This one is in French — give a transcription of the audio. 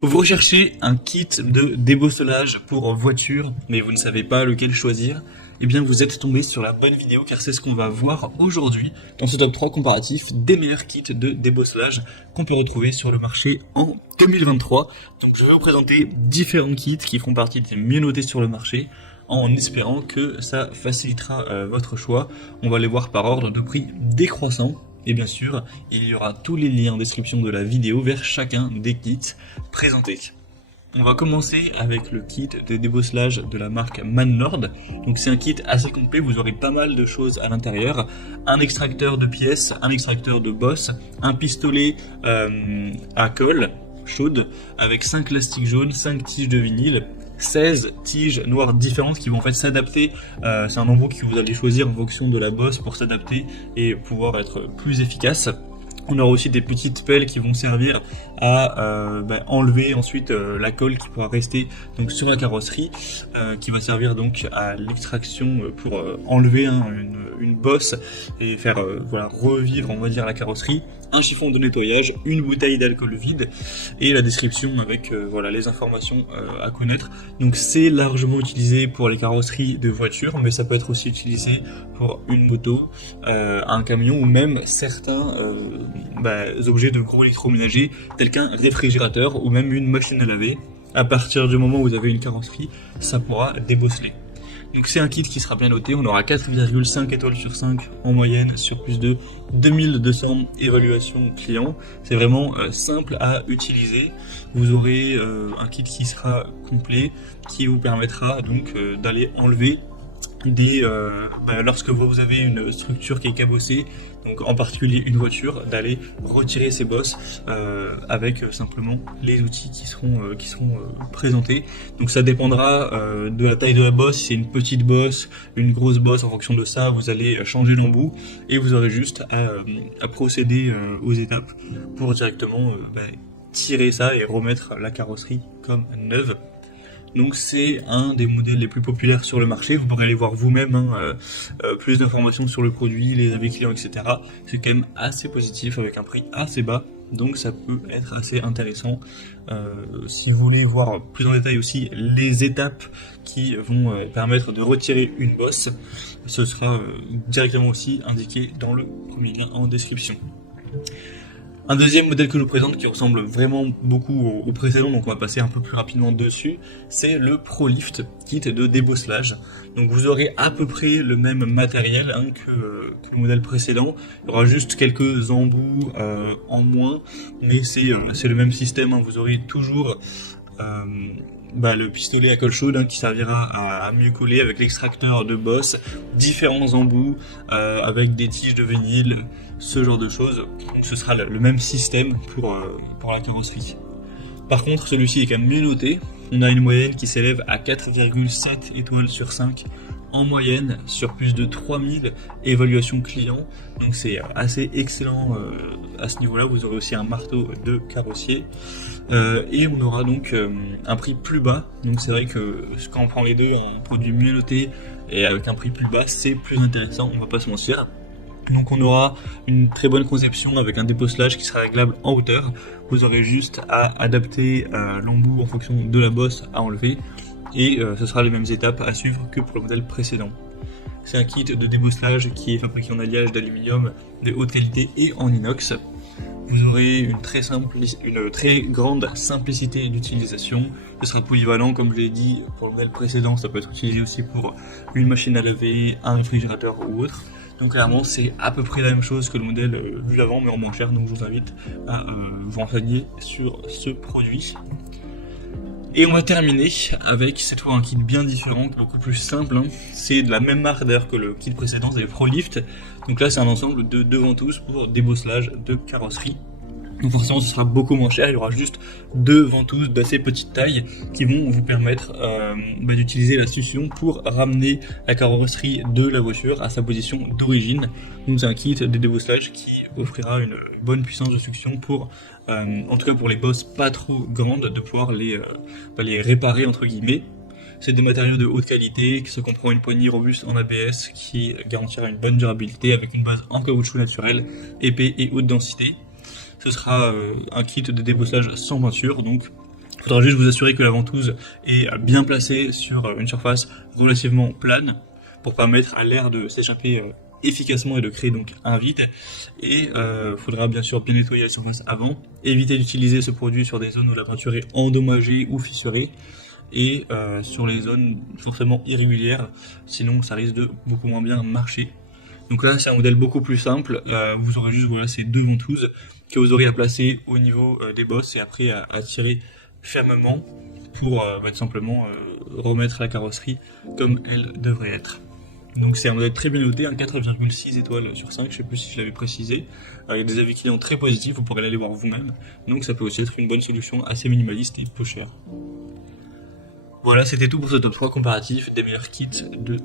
Vous recherchez un kit de débosselage pour voiture, mais vous ne savez pas lequel choisir? Eh bien, vous êtes tombé sur la bonne vidéo car c'est ce qu'on va voir aujourd'hui dans ce top 3 comparatif des meilleurs kits de débosselage qu'on peut retrouver sur le marché en 2023. Donc, je vais vous présenter différents kits qui font partie des mieux notés sur le marché en espérant que ça facilitera votre choix. On va les voir par ordre de prix décroissant. Et bien sûr, il y aura tous les liens en description de la vidéo vers chacun des kits présentés. On va commencer avec le kit de débosselage de la marque Manlord. Donc c'est un kit assez complet, vous aurez pas mal de choses à l'intérieur. Un extracteur de pièces, un extracteur de bosse, un pistolet à colle chaude avec 5 lastiques jaunes, 5 tiges de vinyle, 16 tiges noires différentes qui vont en fait s'adapter. C'est un embout que vous allez choisir en fonction de la bosse pour s'adapter et pouvoir être plus efficace. On aura aussi des petites pelles qui vont servir à enlever ensuite la colle qui pourra rester donc sur la carrosserie, qui va servir donc à l'extraction pour enlever une bosse et faire revivre on va dire la carrosserie. Un chiffon de nettoyage, une bouteille d'alcool vide et la description avec les informations à connaître. Donc c'est largement utilisé pour les carrosseries de voitures, mais ça peut être aussi utilisé pour une moto, un camion ou même certains objets de gros électroménager tels qu'un réfrigérateur ou même une machine à laver. À partir du moment où vous avez une carrosserie, ça pourra débosseler. Donc c'est un kit qui sera bien noté, on aura 4,5 étoiles sur 5 en moyenne sur plus de 2200 évaluations clients. C'est vraiment simple à utiliser. Vous aurez un kit qui sera complet, qui vous permettra donc d'aller enlever lorsque vous avez une structure qui est cabossée, donc en particulier une voiture, d'aller retirer ses bosses avec simplement les outils qui seront présentés. Donc ça dépendra de la taille de la bosse. Si c'est une petite bosse, une grosse bosse, en fonction de ça, vous allez changer l'embout et vous aurez juste à procéder aux étapes pour directement tirer ça et remettre la carrosserie comme neuve. Donc c'est un des modèles les plus populaires sur le marché, vous pourrez aller voir vous-même plus d'informations sur le produit, les avis clients, etc. C'est quand même assez positif avec un prix assez bas, donc ça peut être assez intéressant. Si vous voulez voir plus en détail aussi les étapes qui vont permettre de retirer une bosse, ce sera directement aussi indiqué dans le premier lien en description. Un deuxième modèle que je vous présente qui ressemble vraiment beaucoup au précédent, donc on va passer un peu plus rapidement dessus, c'est le ProLift kit de débosselage. Donc vous aurez à peu près le même matériel que le modèle précédent, il y aura juste quelques embouts en moins, mais c'est le même système, vous aurez toujours le pistolet à colle chaude qui servira à mieux coller avec l'extracteur de bosse, différents embouts avec des tiges de vinyle, ce genre de choses. Donc ce sera le même système pour la carrosserie. Par contre, celui-ci est quand même mieux noté. On a une moyenne qui s'élève à 4,7 étoiles sur 5 en moyenne sur plus de 3000 évaluations clients. Donc c'est assez excellent à ce niveau-là. Vous aurez aussi un marteau de carrossier. Et on aura donc un prix plus bas. Donc c'est vrai que quand on prend les deux en produit mieux noté et avec un prix plus bas, c'est plus intéressant, on va pas se mentir. Donc on aura une très bonne conception avec un débosselage qui sera réglable en hauteur. Vous aurez juste à adapter l'embout en fonction de la bosse à enlever. Et ce sera les mêmes étapes à suivre que pour le modèle précédent. C'est un kit de débosselage qui est fabriqué en alliage d'aluminium de haute qualité et en inox. Vous aurez une très grande simplicité d'utilisation. Ce sera polyvalent, comme je l'ai dit pour le modèle précédent, ça peut être utilisé aussi pour une machine à laver, un réfrigérateur ou autre. Donc clairement c'est à peu près la même chose que le modèle vu avant mais en moins cher, donc je vous invite à vous renseigner sur ce produit. Et on va terminer avec cette fois un kit bien différent, beaucoup plus simple. C'est de la même marque d'ailleurs que le kit précédent, c'est le ProLift. Donc là c'est un ensemble de 2 ventouses pour débosselage de carrosserie. Donc forcément ce sera beaucoup moins cher, il y aura juste 2 ventouses d'assez petite taille qui vont vous permettre d'utiliser la succion pour ramener la carrosserie de la voiture à sa position d'origine. Donc c'est un kit de débosselage qui offrira une bonne puissance de succion pour, en tout cas pour les bosses pas trop grandes, de pouvoir les réparer entre guillemets. C'est des matériaux de haute qualité, qui se comprend une poignée robuste en ABS qui garantira une bonne durabilité avec une base en caoutchouc naturel, épais et haute densité. Ce sera un kit de débosselage sans peinture, donc faudra juste vous assurer que la ventouse est bien placée sur une surface relativement plane pour permettre à l'air de s'échapper efficacement et de créer donc un vide. Et faudra bien sûr bien nettoyer la surface avant, éviter d'utiliser ce produit sur des zones où la peinture est endommagée ou fissurée, et sur les zones forcément irrégulières, sinon ça risque de beaucoup moins bien marcher. Donc là c'est un modèle beaucoup plus simple, vous aurez juste ces deux ventouses que vous aurez à placer au niveau des bosses et après à tirer fermement pour tout simplement remettre la carrosserie comme elle devrait être. Donc c'est un modèle très bien noté, un 4,6 étoiles sur 5, je sais plus si je l'avais précisé, avec des avis clients très positifs, vous pourrez aller voir vous-même, donc ça peut aussi être une bonne solution assez minimaliste et peu chère. Voilà, c'était tout pour ce top 3 comparatif des meilleurs kits de